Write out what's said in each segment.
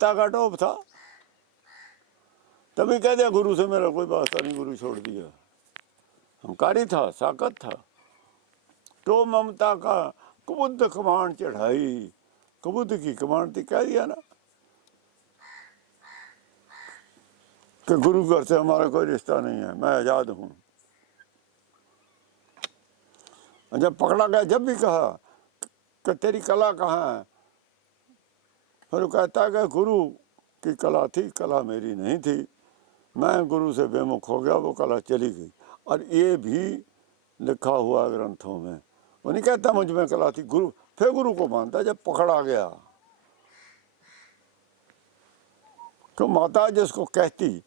सत्ता का टोप था, तभी कह दिया गुरु से मेरा कोई वास्ता नहीं, गुरु छोड़ दिया। हंकारी था, साकत था। तो ममता का कुबुद्ध कमान चढ़ाई, कुबुद्ध की कमान थी, कह दिया ना कि गुरु घर से हमारा कोई रिश्ता नहीं है, मैं आजाद हूं। जब पकड़ा गया, जब भी कहा कि तेरी कला कहाँ है, फिर वो कहता है कि गुरु की कला थी, कला मेरी नहीं थी, मैं गुरु से बेमुख हो गया, वो कला चली गई। और ये भी लिखा हुआ ग्रंथों में। वो नहीं कहता मुझ में कला थी, गुरु फिर गुरु को मानता। जब पकड़ा गया तो माता जिसको कहती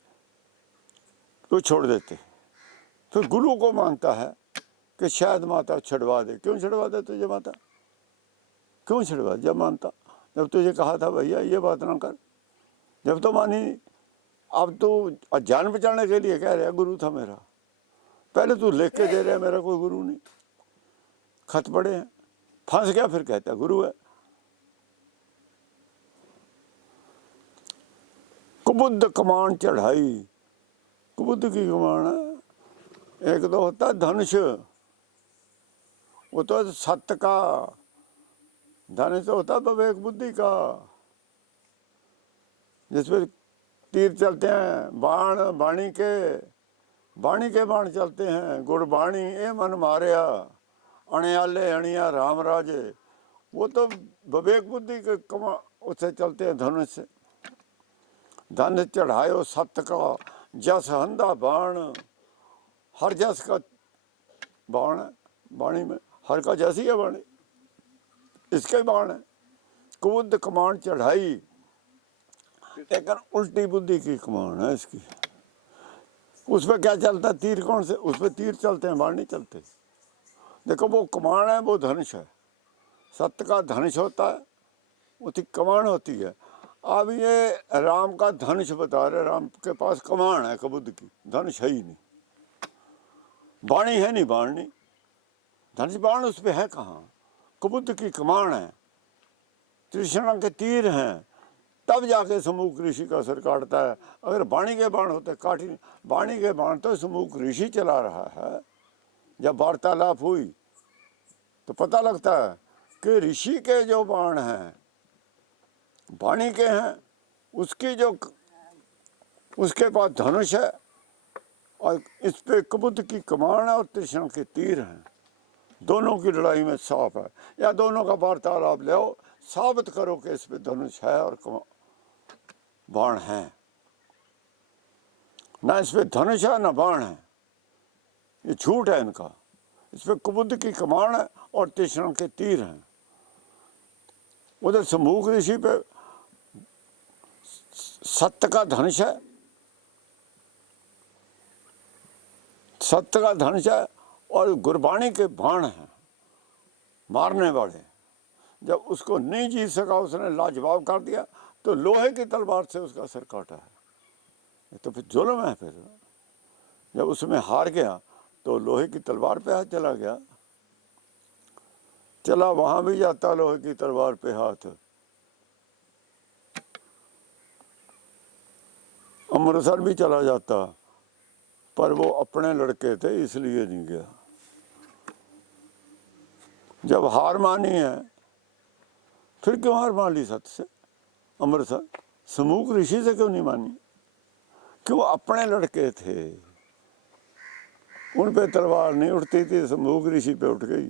तो छोड़ देते, फिर गुरु को मानता है कि शायद माता छुड़वा दे। क्यों छुड़वा दे तुझे माता, क्यों छुड़वा? जब मानता, जब तुझे कहा था भैया ये बात ना कर, जब तो मानी। अब तो जान बचाने के लिए कह रहा गुरु था मेरा, पहले तू लिख के दे रहा मेरा कोई गुरु नहीं, खत पड़े हैं, फंस गया, फिर कहता गुरु है। कुबुद्ध कमान चढ़ाई, कुबुद्ध की कमान है। एक तो होता है धनुष, वो तो सत्य का, धनुष होता है विवेक बुद्धि का, जिसपे तीर चलते हैं, बाण वाणी के बाण चलते हैं। गुरबाणी ए मन मारिया, अणियाले अणिया राम राजे, वो तो विवेक बुद्धि के कमा उससे चलते हैं, धनुष से। धनुष चढ़ायो सत्य का, जस हंदा बाण, हर जस का बाण है वाणी में, हर का जस ही है वाणी, इसके बाण है। कुबुद्ध कमान चढ़ाई, लेकिन उल्टी बुद्धि की कमान है इसकी। उस पर क्या चलता है? तीर कौन से? उस पर तीर चलते हैं, बाण नहीं चलते। देखो वो कमान है, वो धनुष है। सत्य का धनुष होता है, उसकी कमान होती है। अब ये राम का धनुष बता रहे, राम के पास कमान है कुबुद्ध की, धनुष है ही नहीं, वाणी है नहीं, बाण नहीं, धनुष बाण उस पर है कहाँ? कुबुद्ध की कमान है, त्रिशरण के तीर हैं, तब जाके समूह ऋषि का सिर काटता है। अगर वाणी के बाण होते काटी, वाणी के बाण तो समूह ऋषि चला रहा है। जब वार्तालाप हुई तो पता लगता है कि ऋषि के जो बाण हैं वाणी के हैं, उसकी जो उसके पास धनुष है, और इस पे कुबुद्ध की कमान है और त्रिशरण के तीर हैं। दोनों की लड़ाई में साफ है, या दोनों का वार्तालाप ले आओ, साबित करो कि इस पे धनुष है और बाण है। ना इस पे धनुष है ना बाण है, ये झूठ है इनका। इस पे कुबुद्ध की कमान है और त्रिशरण के तीर हैं। उधर समूह ऋषि पे सत्य का धनुष है, सत्य का धनुष है, और गुरबाणी के बाण हैं मारने वाले। जब उसको नहीं जीत सका, उसने लाजवाब कर दिया, तो लोहे की तलवार से उसका सिर काटा है। तो फिर जुल्म है। फिर जब उसमें हार गया तो लोहे की तलवार पे हाथ चला गया, चला वहां भी जाता लोहे की तलवार पे हाथ। अमृतसर भी चला जाता, पर वो अपने लड़के थे इसलिए नहीं गया। जब हार मानी है, फिर क्यों हार मान ली सत्य से? अमृतसर समूह ऋषि से क्यों नहीं मानी? क्यों? अपने लड़के थे, उन पे तलवार नहीं उठती थी, समूह ऋषि पे उठ गई।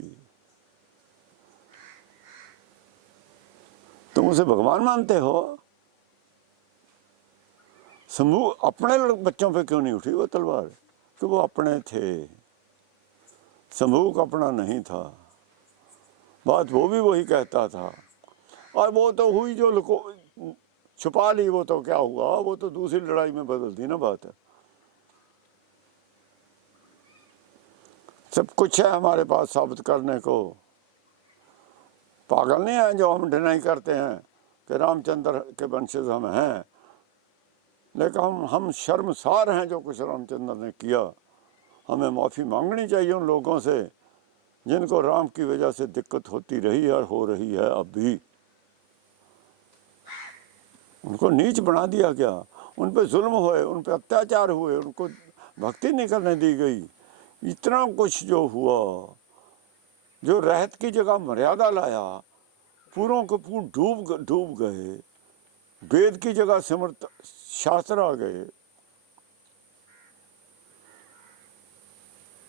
तुम उसे भगवान मानते हो, समूह अपने बच्चों पे क्यों नहीं उठी वो तलवार? कि वो अपने थे, समूह अपना नहीं था। बात वो भी वही कहता था। और वो तो हुई जो छुपा ली, वो तो क्या हुआ, वो तो दूसरी लड़ाई में बदल दी ना बात है। सब कुछ है हमारे पास साबित करने को। पागल नहीं है जो हम डिनाई करते हैं कि रामचंद्र के वंशज हम हैं, लेकिन हम शर्मसार हैं जो कुछ रामचंद्र ने किया। हमें माफ़ी मांगनी चाहिए उन लोगों से जिनको राम की वजह से दिक्कत होती रही है और हो रही है अब भी। उनको नीच बना दिया गया, उन पे जुल्म हुए, उन पे अत्याचार हुए, उनको भक्ति नहीं करने दी गई। इतना कुछ जो हुआ, जो रहत की जगह मर्यादा लाया, पूरों को पूर डूब गए, वेद की जगह समर्थ शास्त्र आ गए।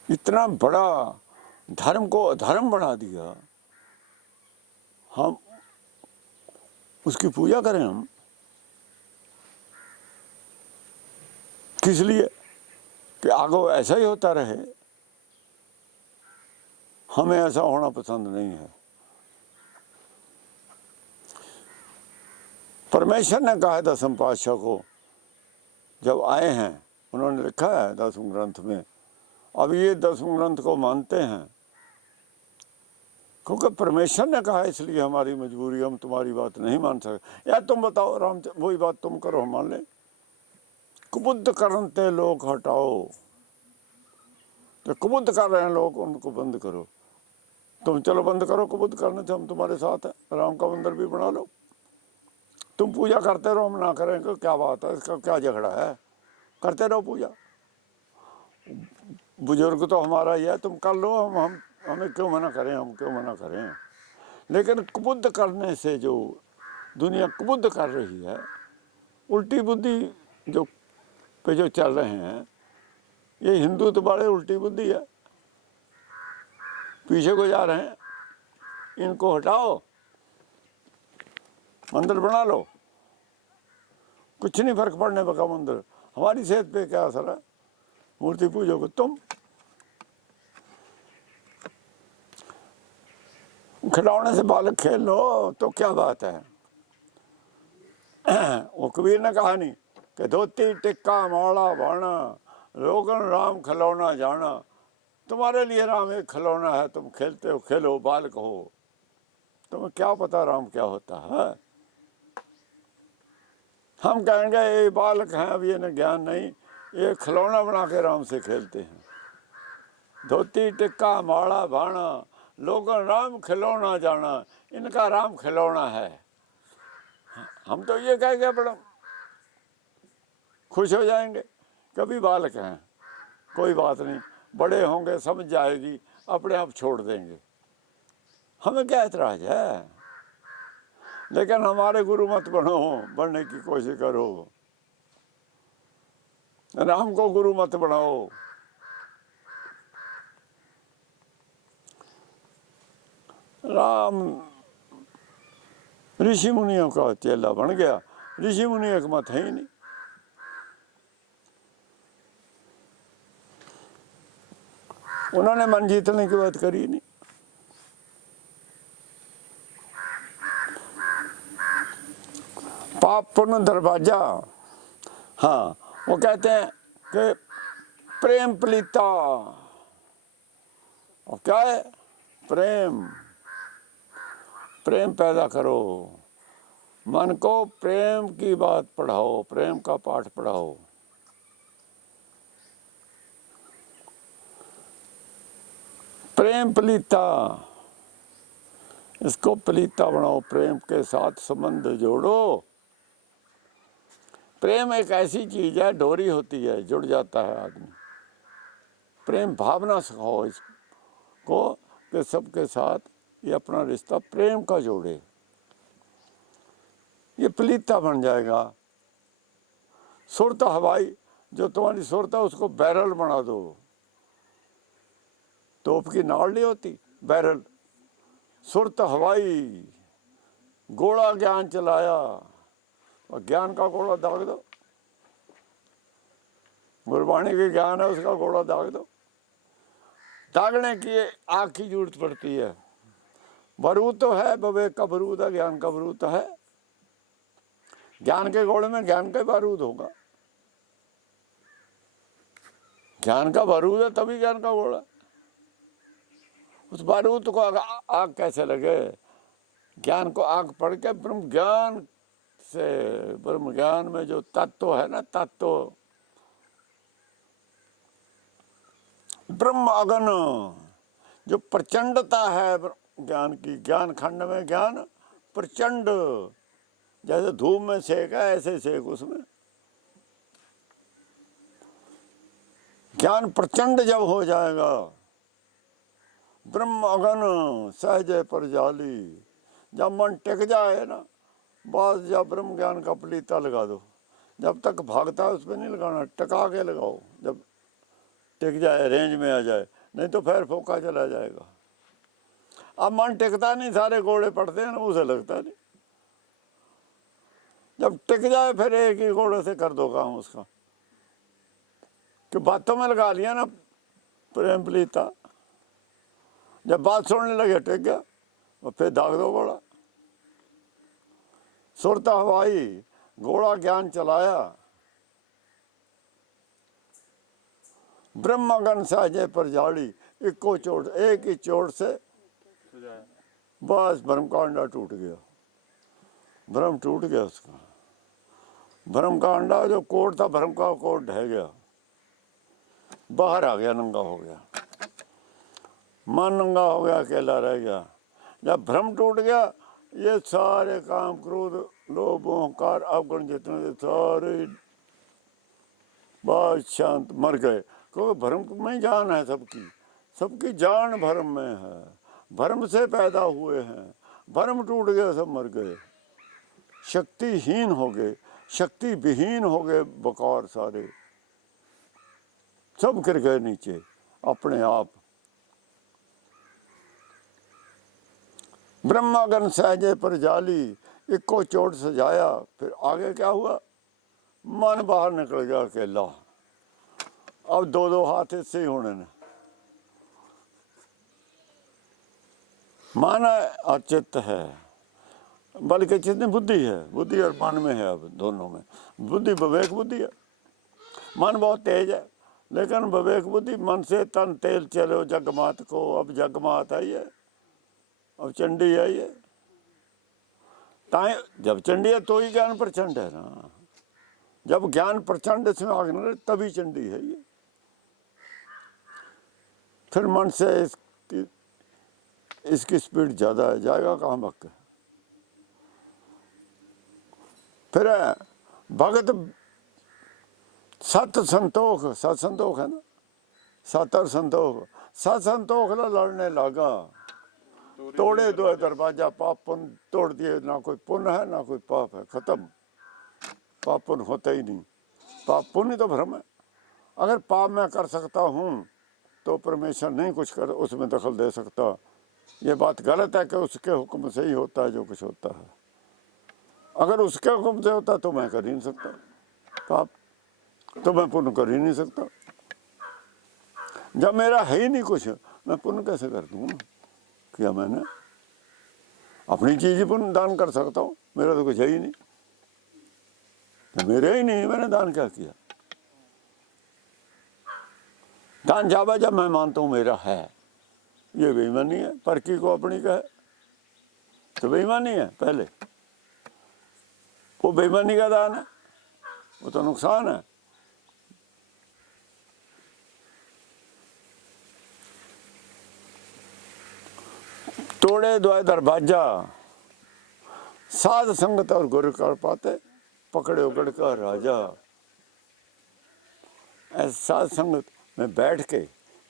इतना बड़ा धर्म को अधर्म बना दिया, हम उसकी पूजा करें? हम किस लिए? कि आगे ऐसा ही होता रहे। हमें ऐसा होना पसंद नहीं है। परमेश्वर ने कहा है दसम पातशाह को, जब आए हैं, उन्होंने लिखा है दसम ग्रंथ में। अब ये दसम ग्रंथ को मानते हैं क्योंकि परमेश्वर ने कहा, इसलिए हमारी मजबूरी, हम तुम्हारी बात नहीं मान सकते। या तुम बताओ राम, वही बात तुम करो, हम मान लें। कुबुद्ध करते लोग हटाओ, जो कुबुद्ध कर रहे हैं लोग उनको बंद करो। तुम चलो बंद करो कुबुद्ध करने से, हम तुम्हारे साथ हैं, राम का मंदिर भी बना लो। तुम पूजा करते रहो, हम ना करें तो क्या बात है, इसका क्या झगड़ा है? करते रहो पूजा, बुजुर्ग तो हमारा ही है, तुम कर लो, हम हमें क्यों मना करें, हम क्यों मना करें? लेकिन कुबुद्ध करने से जो दुनिया कुबुद्ध कर रही है, उल्टी बुद्धि जो पे जो चल रहे हैं, ये हिंदू तो बड़े उल्टी बुद्धि है, पीछे को जा रहे हैं। इनको हटाओ, मंदिर बना लो, कुछ नहीं फर्क पड़ने लगा। मंदिर, हमारी सेहत पे क्या असर है? मूर्ति पूजोगे तुम, खिलौने से बालक खेल लो तो क्या बात है? वो कबीर ने कहा नहीं कि धोती टिक्का माला बाणा, लोगन राम खिलौना जाना। तुम्हारे लिए राम एक खिलौना है, तुम खेलते हो, खेलो, बालक हो, तुम्हें क्या पता राम क्या होता है? हम कहेंगे ये बालक हैं, अब ये न ज्ञान नहीं, ये खिलौना बना के राम से खेलते हैं। धोती टिक्का माला बाणा, लोगन राम खिलौना जाना, इनका राम खिलौना है। हम तो ये कहेंगे बड़ा खुश हो जाएंगे, कभी बालक हैं, कोई बात नहीं, बड़े होंगे समझ जाएगी, अपने आप छोड़ देंगे, हमें क्या ऐतराज है? लेकिन हमारे गुरु मत बनो, बनने की कोशिश करो, राम को गुरु मत बनाओ। राम ऋषि मुनियों का चेला बन गया, ऋषि मुनि एक मत है ही नहीं। उन्होंने मन जीतने की बात करी नहीं। पाप पुण्य दरवाजा, हाँ, वो कहते हैं कि प्रेम पलीता, और क्या है? प्रेम, प्रेम पैदा करो, मन को प्रेम की बात पढ़ाओ, प्रेम का पाठ पढ़ाओ। प्रेम पलीता, इसको पलीता बनाओ, प्रेम के साथ संबंध जोड़ो। प्रेम एक ऐसी चीज है, डोरी होती है, जुड़ जाता है आदमी। प्रेम भावना सिखाओ इसको कि सबके साथ ये अपना रिश्ता प्रेम का जोड़े, ये पलीता बन जाएगा। सुरता हवाई, जो तुम्हारी सुरता उसको बैरल बना दो। तोप की नाड़ नहीं होती, बैरल। सुरत हवाई, गोला ज्ञान चलाया, और ज्ञान का गोला दाग दो, गुरबाणी की ज्ञान है उसका गोला दाग दो। दागने की आग की जरूरत पड़ती है। बारूद तो है, विवेक का बारूद है, ज्ञान का बारूद तो है। ज्ञान के गोले में ज्ञान का बारूद होगा, ज्ञान का बारूद है तभी ज्ञान का गोला। उस बारूद को आग कैसे लगे? ज्ञान को आग पड़ के ब्रह्म ज्ञान से, ब्रह्म ज्ञान में जो तत्व है ना, तत्व ब्रह्म अगन, जो प्रचंडता है ज्ञान की, ज्ञान खंड में ज्ञान प्रचंड, जैसे धूप में सेक है ऐसे सेक उसमें। ज्ञान प्रचंड जब हो जाएगा, ब्रह्म अगन सहजे पर जाली, जब मन टिक जाए ना, बस जब ब्रह्म ज्ञान का पलीता लगा दो। जब तक भागता है उस पर नहीं लगाना, टिका के लगाओ, जब टिक जाए रेंज में आ जाए, नहीं तो फिर फोका चला जाएगा। अब मन टिकता नहीं, सारे घोड़े पड़ते हैं ना, उसे लगता नहीं। जब टिक जाए फिर एक ही घोड़े से कर दो काम उसका, कि बातों में लगा लिया ना प्रेम पलीता, जब बात सुनने लगे टिक गया, और फिर दाग दो घोड़ा। सुरता हवाई घोड़ा ज्ञान चलाया, ब्रह्मगन सहजे पर जाड़ी, इक्को चोट, एक ही चोट से बस भ्रम का अंडा टूट गया, भ्रम टूट गया उसका। भ्रम का अंडा जो कोट था, भ्रम का कोट ढह गया, बाहर आ गया, नंगा हो गया, मन नंगा हो गया, अकेला रह गया। जब भ्रम टूट गया, ये सारे काम क्रोध लोभ अहंकार अवगुण जितने सारे बस शांत मर गए, क्योंकि भ्रम में जान है सबकी, सबकी जान भ्रम में है, भ्रम से पैदा हुए हैं, भ्रम टूट गया, सब मर गए, शक्तिहीन हो गए, शक्ति विहीन हो गए, बकार सारे सब गिर गए नीचे अपने आप। ब्रह्मागन सहजे पर जाली, इक्को चोट सजाया, फिर आगे क्या हुआ, मन बाहर निकल गया अकेला। अब दो दो हाथ इससे ही होने ने, मन और चित्त है, बल्कि चित्त में बुद्धि है, बुद्धि और मन में है, अब दोनों में। बुद्धि विवेक बुद्धि है, मन बहुत तेज है, लेकिन विवेक बुद्धि, मन से तन तेल चलो जगमात को, अब जगमात आई है, अब चंडी आई है, ताए जब चंडी है तो ही ज्ञान प्रचंड है ना, जब ज्ञान प्रचंड इसमें आगे न तभी चंडी है ये। फिर मन से इसकी स्पीड ज्यादा है, जाएगा कहाँ भक्के। फिर भगत सत संतोख, सत संतोख है ना, सत और संतोख, सत संतोख लड़ने लगा, तोड़े दो दरवाजा, पाप पुण्य तोड़ दिए, ना कोई पुण्य है ना कोई पाप है, खत्म, पाप पुण्य होता ही नहीं, पाप पुण्य तो भ्रम है। अगर पाप मैं कर सकता हूँ तो परमेश्वर नहीं कुछ कर उसमें दखल दे सकता, ये बात गलत है कि उसके हुक्म से ही होता है जो कुछ होता है। अगर उसके हुक्म से होता तो मैं कर ही नहीं सकता पाप, तो मैं पुण्य कर ही नहीं सकता। जब मेरा है ही नहीं कुछ, मैं पुण्य कैसे कर दूँगा, क्या मैंने अपनी चीज ही पुण्य दान कर सकता हूँ, मेरा तो कुछ है ही नहीं, तो मेरे ही नहीं, मैंने दान क्या किया। दान जावा जब मैं मानता हूँ मेरा है, ये बेईमानी है, परकी को अपनी कहे तो बेईमानी है। पहले वो बेईमानी का दान है, वो तो नुकसान है। तोड़े द्वाय दरवाजा, साध संगत और गुरु कर पाते, पकड़े उगड़ का राजा। ऐसे साध संगत में बैठ के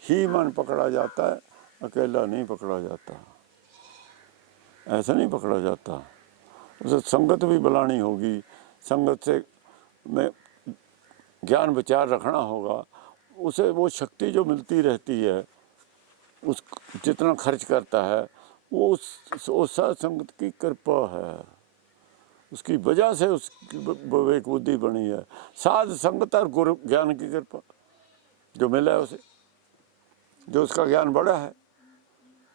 ही मन पकड़ा जाता है, अकेला नहीं पकड़ा जाता, ऐसा नहीं पकड़ा जाता। उसे संगत भी बुलानी होगी, संगत से में ज्ञान विचार रखना होगा, उसे वो शक्ति जो मिलती रहती है, उस जितना खर्च करता है वो उस साध संगत की कृपा है, उसकी वजह से उसकी विवेक बुद्धि बनी है। साध संगत और गुरु ज्ञान की कृपा जो मिला है उसे, जो उसका ज्ञान बड़ा है।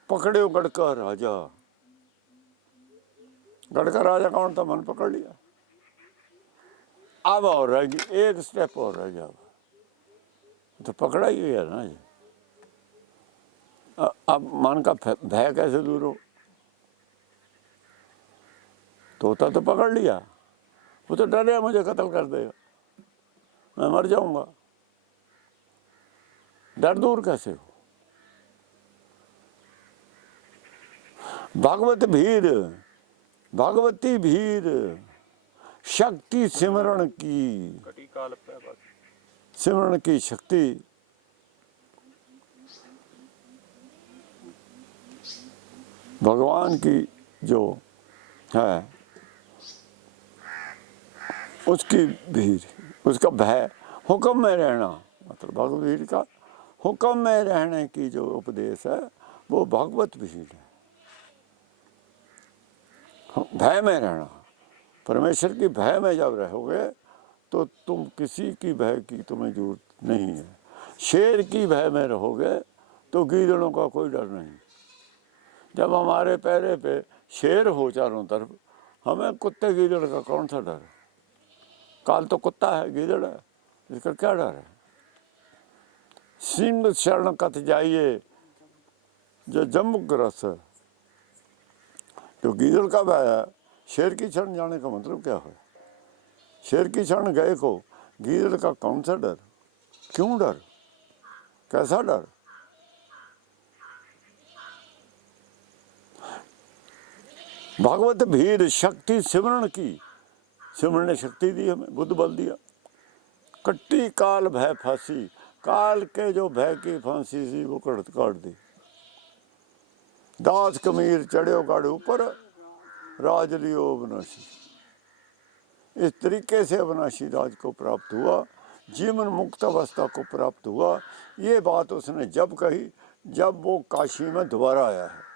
पकड़े गढ़ का राजा, गढ़ का राजा कौन था, मन पकड़ लिया। अब और रहेगी, एक स्टेप और रह गया, तो पकड़ा ही गया ना ये। अब मन का भय कैसे दूर हो, तोता तो पकड़ लिया, वो तो डर गया मुझे कत्ल कर देगा, मैं मर जाऊंगा, डर दूर कैसे हो। भागवत भीर, भागवती भीर, शक्ति सिमरण की, कटी काल पे बस सिमरण की शक्ति भगवान की जो है उसकी भीड़, उसका भय, हुक्म में रहना, मतलब भगवीर का हुक्म में रहने की जो उपदेश है वो भगवत भीड़ है। भय में रहना, परमेश्वर की भय में जब रहोगे तो तुम किसी की भय की तुम्हें जरूरत नहीं है। शेर की भय में रहोगे तो गीदड़ों का कोई डर नहीं। जब हमारे पैरे पे शेर हो चारों तरफ, हमें कुत्ते गीदड़ का कौन सा डर है? काल तो कुत्ता है, गीदड़ है, इसका क्या डर है? सिंह शरण कत जाइए जो जम्मुक रस है। तो गीदड़ का भय है, शेर की शरण जाने का मतलब क्या है? शेर की शरण गए को गीदड़ का कौन सा डर? क्यों डर? कैसा डर? भगवत भीड़ शक्ति सिमरण की, सिमरण ने शक्ति दी हमें, बुद्ध बल दिया। कट्टी काल भय फांसी, काल के जो भय की फांसी थी वो काट दी। दास कमीर चढ़ो गाढ़ ऊपर, राज लियो अविनाशी। इस तरीके से अविनाशी राज को प्राप्त हुआ, जीवन मुक्त अवस्था को प्राप्त हुआ। ये बात उसने जब कही जब वो काशी में दोबारा आया है।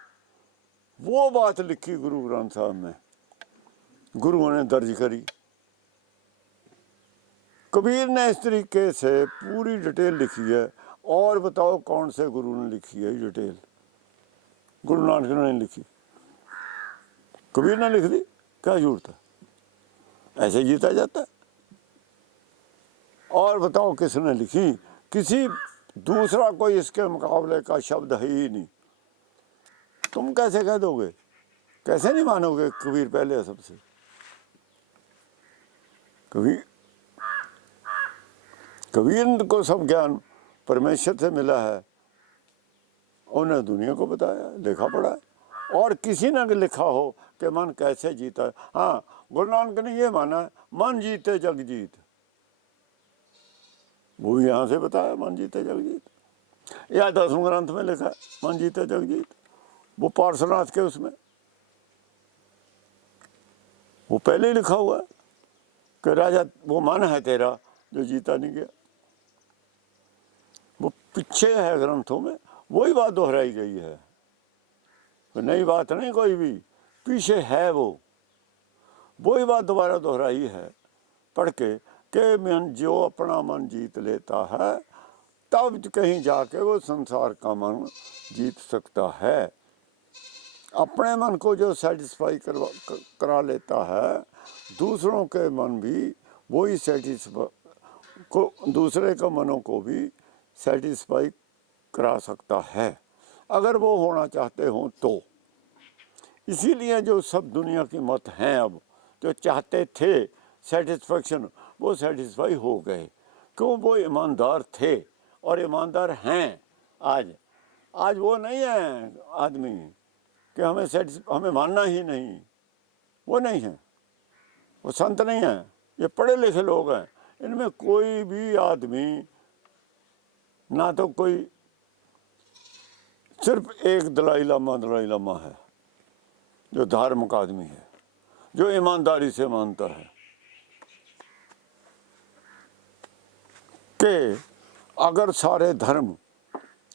वो बात लिखी गुरु ग्रंथ साहब में, गुरुओं ने दर्ज करी। कबीर ने इस तरीके से पूरी डिटेल लिखी है। और बताओ कौन से गुरु ने लिखी है डिटेल? गुरु नानक ने नहीं लिखी, कबीर ने लिख दी। क्या जरूरत है? ऐसे जीता जाता है। और बताओ किसने लिखी? किसी दूसरा कोई इसके मुकाबले का शब्द है ही नहीं। तुम कैसे कह दोगे? कैसे नहीं मानोगे कबीर पहले है सबसे? कबीर को सब ज्ञान परमेश्वर से मिला है, उन्हें दुनिया को बताया, लिखा पढ़ा है। और किसी ने लिखा हो कि मन कैसे जीता है। हाँ, गुरु नानक ने ये माना है, मन जीते जग जीत। वो भी यहाँ से बताया, मन जीते जग जीत। या 10वें ग्रंथ में लिखा है, मन जीते जग जीत। वो पार्श्वनाथ के उसमें वो पहले ही लिखा हुआ है कि राजा वो मन है तेरा जो जीता नहीं गया। वो पीछे है ग्रंथों में, वही बात दोहराई गई है, नई बात नहीं कोई भी, पीछे है वो वही बात दोबारा दोहराई है पढ़ के कि मन जो अपना मन जीत लेता है तब कहीं जाके वो संसार का मन जीत सकता है। अपने मन को जो सेटिस्फाई करा लेता है, दूसरों के मन भी वही सेटिस्फाई को, दूसरे के मनों को भी सेटिस्फाई करा सकता है अगर वो होना चाहते हों तो। इसीलिए जो सब दुनिया की मत हैं अब, जो चाहते थे सेटिस्फेक्शन, वो सेटिस्फाई हो गए। क्यों? वो ईमानदार थे और ईमानदार हैं। आज वो नहीं है आदमी कि हमें मानना ही नहीं, वो नहीं है, वो संत नहीं है, ये पढ़े लिखे लोग हैं। इनमें कोई भी आदमी ना तो कोई, सिर्फ एक दलाई लामा है जो धार्मिक आदमी है, जो ईमानदारी से मानता है कि अगर सारे धर्म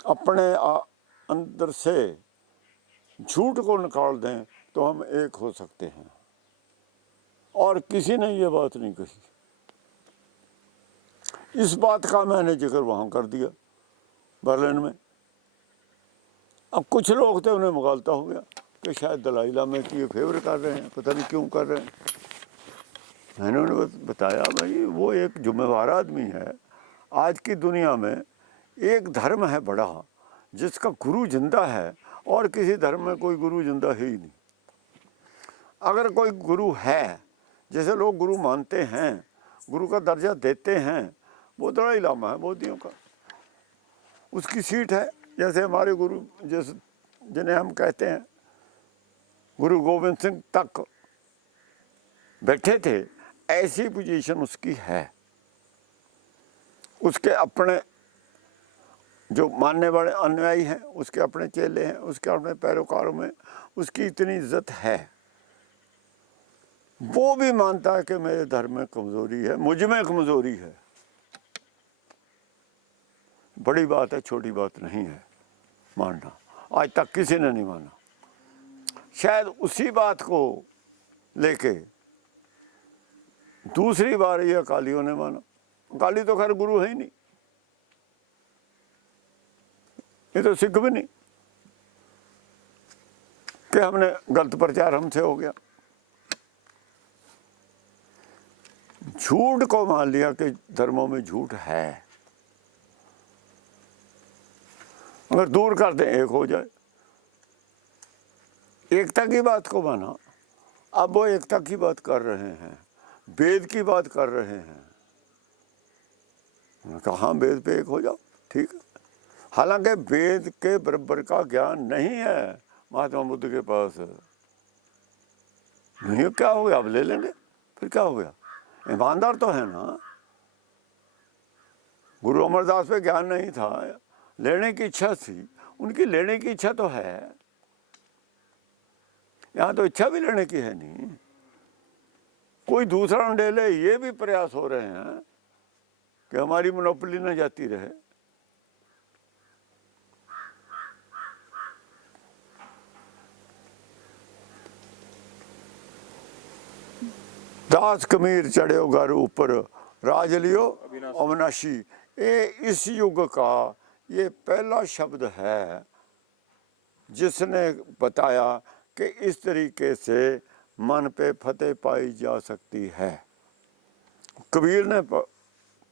अपने अंदर से झूठ को निकाल दें तो हम एक हो सकते हैं। और किसी ने ये बात नहीं कही। इस बात का मैंने जिक्र वहाँ कर दिया बर्लिन में। अब कुछ लोग थे, उन्हें मुगालता हो गया कि शायद दलाई लामा की ये फेवर कर रहे हैं, पता नहीं क्यों कर रहे हैं। मैंने उन्हें बताया भाई वो एक जिम्मेवार आदमी है। आज की दुनिया में एक धर्म है बड़ा जिसका गुरु जिंदा है, और किसी धर्म में कोई गुरु जिंदा है ही नहीं। अगर कोई गुरु है, जैसे लोग गुरु मानते हैं, गुरु का दर्जा देते हैं, वो दलाई लामा है मोदियों का, उसकी सीट है। जैसे हमारे गुरु जैसे जिन्हें हम कहते हैं गुरु गोविंद सिंह तक बैठे थे, ऐसी पोजीशन उसकी है। उसके अपने जो मानने वाले अनुयायी हैं, उसके अपने चेले हैं, उसके अपने पैरोकारों में उसकी इतनी इज्जत है। वो भी मानता है कि मेरे धर्म में कमजोरी है, मुझ में कमजोरी है। बड़ी बात है, छोटी बात नहीं है मानना। आज तक किसी ने नहीं माना। शायद उसी बात को लेके दूसरी बार ये अकालियों ने माना। अकाली तो खैर गुरु है ही नहीं, ये तो सिख भी नहीं, कि हमने गलत प्रचार हमसे हो गया। झूठ को मान लिया कि धर्मों में झूठ है, अगर दूर कर दें एक हो जाए। एकता की बात को माना, अब वो एकता की बात कर रहे हैं, वेद की बात कर रहे हैं। उन्होंने कहा हाँ वेद पे एक हो जाओ, ठीक है। हालांकि वेद के बराबर का ज्ञान नहीं है महात्मा बुद्ध के पास। नहीं, क्या हो गया, अब ले लेंगे, फिर क्या हो गया, ईमानदार तो है ना। गुरु अमरदास पे ज्ञान नहीं था, लेने की इच्छा थी, उनकी लेने की इच्छा तो है। यहाँ तो इच्छा भी लेने की है नहीं, कोई दूसरा न ले ले, ये भी प्रयास हो रहे हैं कि हमारी मोनोपोली न जाती रहे। दास कमीर चढ़ो घर ऊपर, राज लियो अविनाशी। ये इस युग का ये पहला शब्द है जिसने बताया कि इस तरीके से मन पे फतेह पाई जा सकती है। कबीर ने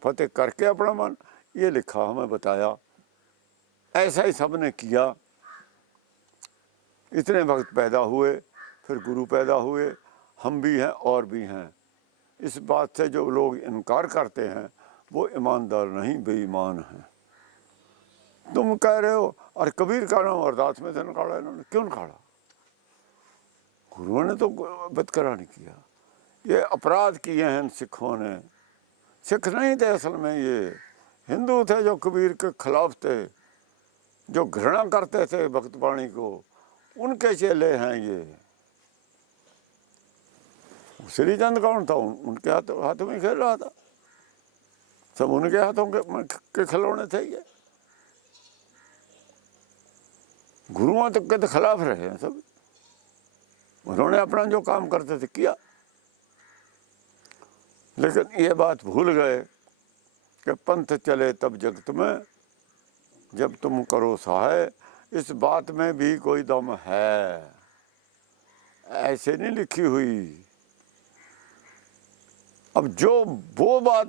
फतेह करके अपना मन ये लिखा, हमें बताया, ऐसा ही सब ने किया। इतने भक्त पैदा हुए, फिर गुरु पैदा हुए, हम भी हैं और भी हैं। इस बात से जो लोग इनकार करते हैं वो ईमानदार नहीं, बेईमान हैं। तुम कह रहे हो और कबीर का नाम अरदास में से निकाला इन्होंने, क्यों निकाला? गुरुओं ने तो बदकरा नहीं किया, ये अपराध किए हैं इन सिखों ने। सिख नहीं थे असल में, ये हिंदू थे जो कबीर के खिलाफ थे, जो घृणा करते थे भक्त वाणी को, उनके चेले हैं ये। श्रीचंद कौन था? उनके हाथों में खेल रहा था, सब उनके हाथों के खिलौने थे ये। गुरुओं तक के तो खिलाफ रहे हैं सब, उन्होंने अपना जो काम करते थे किया। लेकिन ये बात भूल गए कि पंथ चले तब जगत में, जब तुम करो सहाय। इस बात में भी कोई दम है, ऐसे नहीं लिखी हुई। अब जो वो बात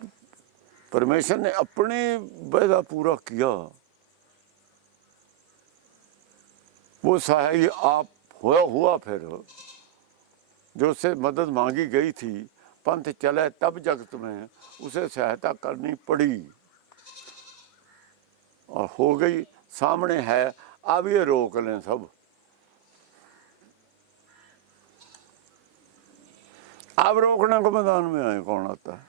परमेश्वर ने अपनी वादा पूरा किया, वो सहाय आप हुआ फिर जो उससे मदद मांगी गई थी, पंथ चले तब जगत में, उसे सहायता करनी पड़ी और हो गई, सामने है। अब ये रोक लें सब, अब रोकने को मैदान में आए कौन आता है?